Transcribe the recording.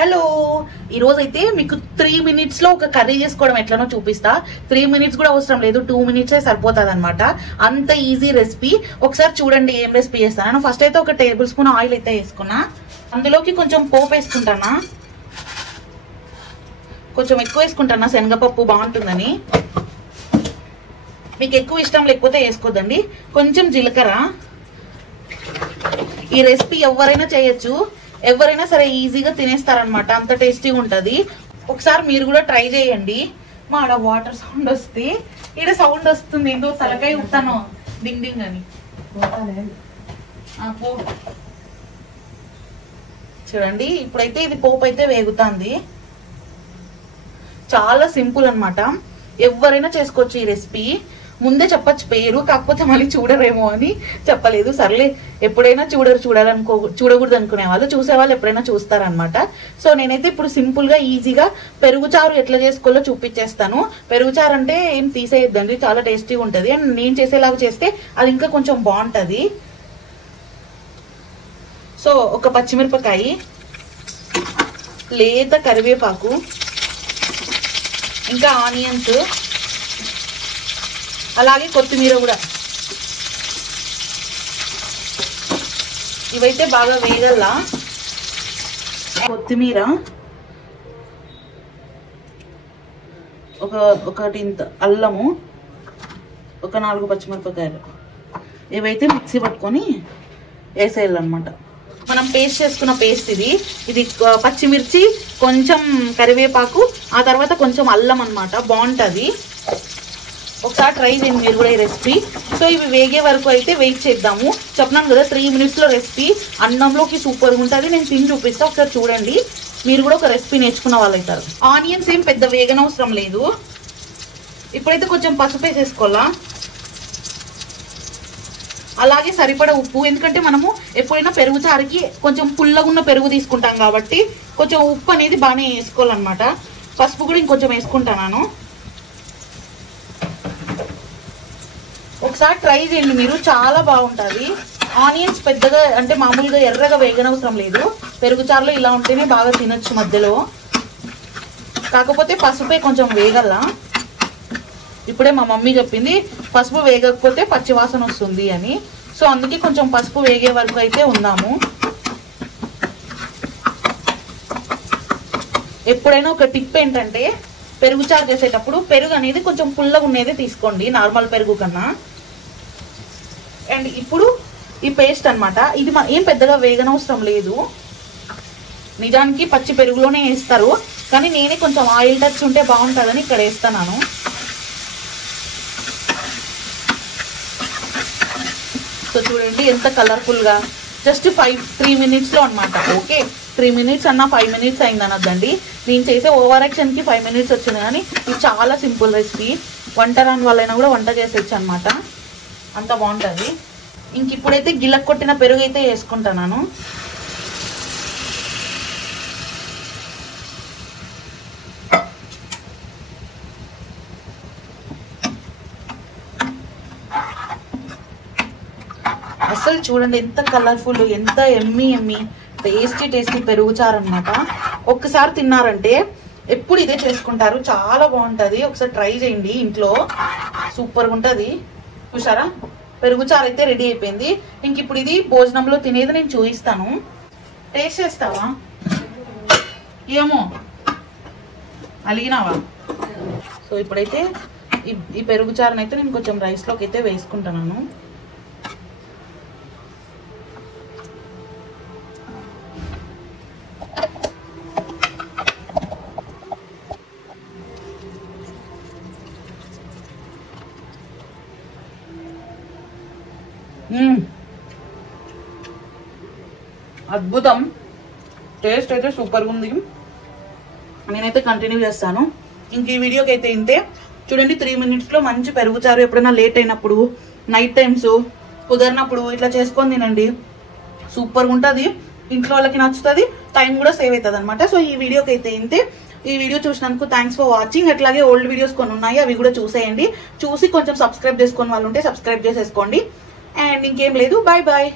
Hello, ఈ రోజు అయితే మీకు 3 minutes లో ఒక కర్రీ చేసుకోవడం ఎట్లనో చూపిస్తా. 3 minutes కూడా అవసరం లేదు, 2 minutes సరిపోతుంది అనమాట. అంత ఈజీ రెసిపీ. ఒకసారి చూడండి ఏం రెసిపీ చేస్తాను. ఫస్ట్ అయితే ఒక టేబుల్ స్పూన్ ఆయిల్ అయితే వేసుకున్నా. అందులోకి కొంచెం పోపు వేసుకుంటానా, కొంచెం ఎక్కువ వేసుకుంటానా, శనగపప్పు బాగుంటుందని. మీకు ఎక్కువ ఇష్టం లేకపోతే వేసుకోద్దండి. కొంచెం జీలకర్ర. ఈ రెసిపీ ఎవరైనా చేయొచ్చు, ఎవరైనా సరే ఈజీగా తినేస్తారనమాట, అంత టేస్టీగా ఉంటది. ఒకసారి మీరు కూడా ట్రై చేయండి. మా ఆడ వాటర్ సౌండ్ వస్తే ఈడ సౌండ్ వస్తుంది, ఏందో తలకాయ ఉంటాను డింగ్ డింగ్ అని. చూడండి, ఇప్పుడైతే ఇది పోపు అయితే వేగుతుంది. చాలా సింపుల్ అన్నమాట, ఎవరైనా చేసుకోవచ్చు ఈ రెసిపీ. ముందే చెప్పచ్చు పేరు, కాకపోతే మళ్ళీ చూడరేమో అని చెప్పలేదు. సర్లే, ఎప్పుడైనా చూడకూడదు అనుకునే వాళ్ళు, చూసేవాళ్ళు ఎప్పుడైనా చూస్తారనమాట. సో నేనైతే ఇప్పుడు సింపుల్ గా ఈజీగా పెరుగుచారు ఎట్లా చేసుకోవాలో చూపించేస్తాను. పెరుగుచారు అంటే ఏం తీసేయద్దండి, చాలా టేస్టీగా ఉంటది. అండ్ నేను చేసేలాగా చేస్తే అది ఇంకా కొంచెం బాగుంటది. సో ఒక పచ్చిమిరపకాయ, లేత కరివేపాకు, ఇంకా ఆనియన్స్, అలాగే కొత్తిమీర కూడా. ఇవైతే బాగా వేగల్లా. కొత్తిమీర ఒకటి ఇంత, అల్లము ఒక 4 పచ్చిమిరపకాయలు, ఇవైతే మిక్సీ పట్టుకొని వేసేయాలన్నమాట. మనం పేస్ట్ చేసుకున్న పేస్ట్ ఇది పచ్చిమిర్చి, కొంచెం కరివేపాకు, ఆ తర్వాత కొంచెం అల్లం అన్నమాట. బాగుంటది, ఒకసారి ట్రై చేయండి మీరు కూడా ఈ రెసిపీ. సో ఇవి వేగే వరకు అయితే వెయిట్ చేద్దాము. చెప్పినాను కదా 3 minutes లో రెసిపీ. అన్నంలోకి సూపర్గా ఉంటుంది. నేను తిని చూపిస్తా, ఒకసారి చూడండి. మీరు కూడా ఒక రెసిపీ నేర్చుకున్న వాళ్ళు అవుతారు. ఆనియన్స్ ఏం పెద్ద వేగనవసరం లేదు. ఇప్పుడైతే కొంచెం పసుపు వేసేసుకోవాలా, అలాగే సరిపడా ఉప్పు. ఎందుకంటే మనము ఎప్పుడైనా పెరుగు చారుకి కొంచెం పుల్లగా ఉన్న పెరుగు తీసుకుంటాం కాబట్టి కొంచెం ఉప్పు అనేది బాగానే వేసుకోవాలన్నమాట. పసుపు కూడా ఇంకొంచెం వేసుకుంటాను. ఒకసారి ట్రై చేయండి మీరు, చాలా బాగుంటుంది. ఆనియన్స్ పెద్దగా అంటే మామూలుగా ఎర్రగా వేగనవసరం లేదు. పెరుగు చారులో ఇలా ఉంటేనే బాగా తినొచ్చు మధ్యలో. కాకపోతే పసుపే కొంచెం వేగల్లా. ఇప్పుడే మా మమ్మీ చెప్పింది పసుపు వేగకపోతే పచ్చివాసన వస్తుంది అని. సో అందుకే కొంచెం పసుపు వేగే వరకు అయితే ఉందాము. ఎప్పుడైనా ఒక టిప్ ఏంటంటే, పెరుగు చారు చేసేటప్పుడు పెరుగు అనేది కొంచెం పుల్లగా ఉండేది తీసుకోండి, నార్మల్ పెరుగు కన్నా. అండ్ ఇప్పుడు ఈ పేస్ట్ అన్నమాట, ఇది ఏం పెద్దగా వేగనవసరం లేదు. నిజానికి పచ్చి పెరుగులోనే వేస్తారు, కానీ నేనే కొంచెం ఆయిల్ టచ్ ఉంటే బాగుంటుందని ఇక్కడ వేస్తున్నాను. సో చూడండి ఎంత కలర్ఫుల్ గా, జస్ట్ 3 minutes లో అనమాట. ఓకే, 3 minutes అన్నా 5 minutes అయింది అనొద్దండి. నేను చేసే ఓవర్ యాక్షన్ కి 5 minutes వచ్చింది, కానీ ఇది చాలా సింపుల్ రెసిపీ. వంట రాని వాళ్ళైనా కూడా వంట చేసేయచ్చు అనమాట, అంత బాగుంటుంది. ఇంక ఇప్పుడైతే గిలక్ కొట్టిన పెరుగు అయితే వేసుకుంటున్నాను. అసలు చూడండి ఎంత కలర్ఫుల్, ఎంత ఎమ్మి టేస్టీ పెరుగు చారు అనమాట. ఒక్కసారి తిన్నారంటే ఎప్పుడు ఇదే చేసుకుంటారు, చాలా బాగుంటది. ఒకసారి ట్రై చేయండి ఇంట్లో, సూపర్గా ఉంటది. చూసారా, పెరుగు చారు అయితే రెడీ అయిపోయింది. ఇంక ఇప్పుడు ఇది భోజనంలో తినేది నేను చూపిస్తాను. టేస్ట్ చేస్తావా? ఏమో అలిగినావా? సో ఇప్పుడైతే ఈ పెరుగు చారుని అయితే నేను కొంచెం రైస్లోకి అయితే వేసుకుంటున్నాను. అద్భుతం, టేస్ట్ అయితే సూపర్గా ఉంది. నేనైతే కంటిన్యూ చేస్తాను. ఇంక ఈ వీడియోకి అయితే ఇంతే. చూడండి 3 minutes లో మంచి పెరుగు చారు. ఎప్పుడైనా లేట్ అయినప్పుడు, నైట్ టైమ్స్ కుదరినప్పుడు ఇట్లా చేసుకొని తినండి, సూపర్గా ఉంటుంది. ఇంట్లో వాళ్ళకి నచ్చుతుంది, టైం కూడా సేవ్ అవుతుంది అనమాట. సో ఈ వీడియోకి అయితే ఇంతే. ఈ వీడియో చూసినందుకు థ్యాంక్స్ ఫర్ వాచింగ్. అట్లాగే ఓల్డ్ వీడియోస్ కొన్ని ఉన్నాయి, అవి కూడా చూసేయండి. చూసి కొంచెం సబ్స్క్రైబ్ చేసుకుని వాళ్ళు ఉంటే సబ్స్క్రైబ్ చేసేసుకోండి. అండ్ ఇంకేం లేదు, బాయ్ బాయ్.